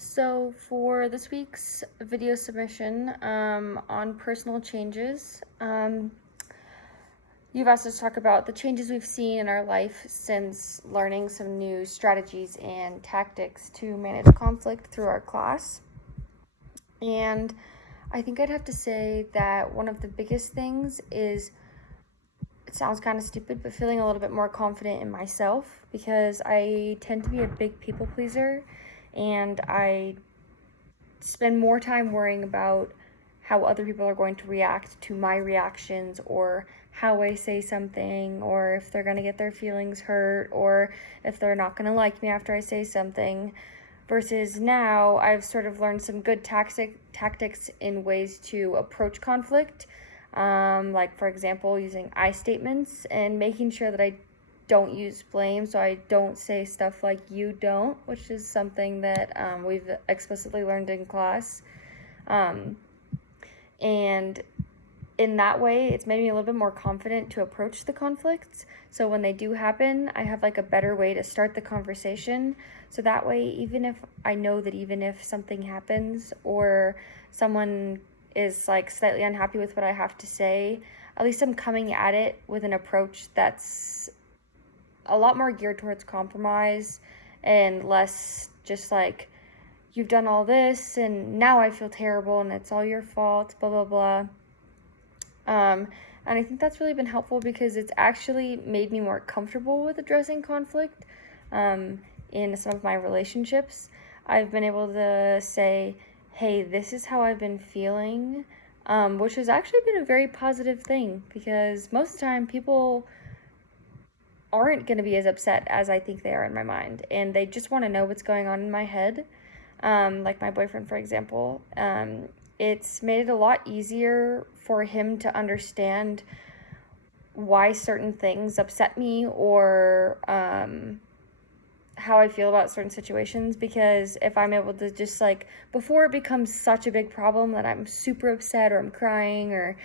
So for this week's video submission on personal changes, you've asked us to talk about the changes we've seen in our life since learning some new strategies and tactics to manage conflict through our class. And I think I'd have to say that one of the biggest things is, it sounds kind of stupid, but feeling a little bit more confident in myself, because I tend to be a big people pleaser and I spend more time worrying about how other people are going to react to my reactions, or how I say something, or if they're going to get their feelings hurt, or if they're not going to like me after I say something. Versus now, I've sort of learned some good tactics in ways to approach conflict. Like, for example, using I statements and making sure that I don't use blame, so I don't say stuff like "you don't," which is something that we've explicitly learned in class. And in that way, it's made me a little bit more confident to approach the conflicts. So when they do happen, I have like a better way to start the conversation. So that way, even if something happens or someone is like slightly unhappy with what I have to say, at least I'm coming at it with an approach that's a lot more geared towards compromise and less just like, you've done all this and now I feel terrible and it's all your fault, blah, blah, blah. And I think that's really been helpful because it's actually made me more comfortable with addressing conflict in some of my relationships. I've been able to say, hey, this is how I've been feeling, which has actually been a very positive thing, because most of the time people aren't going to be as upset as I think they are in my mind, and they just want to know what's going on in my head. Like my boyfriend, for example, it's made it a lot easier for him to understand why certain things upset me, or how I feel about certain situations, because if I'm able to just like, before it becomes such a big problem that I'm super upset or I'm crying or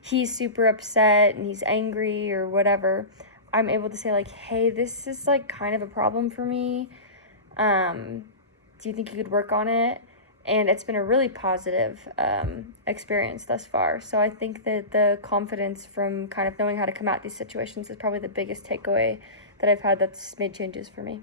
he's super upset and he's angry or whatever, I'm able to say like, hey, this is like kind of a problem for me. Do you think you could work on it? And it's been a really positive experience thus far. So I think that the confidence from kind of knowing how to come at these situations is probably the biggest takeaway that I've had that's made changes for me.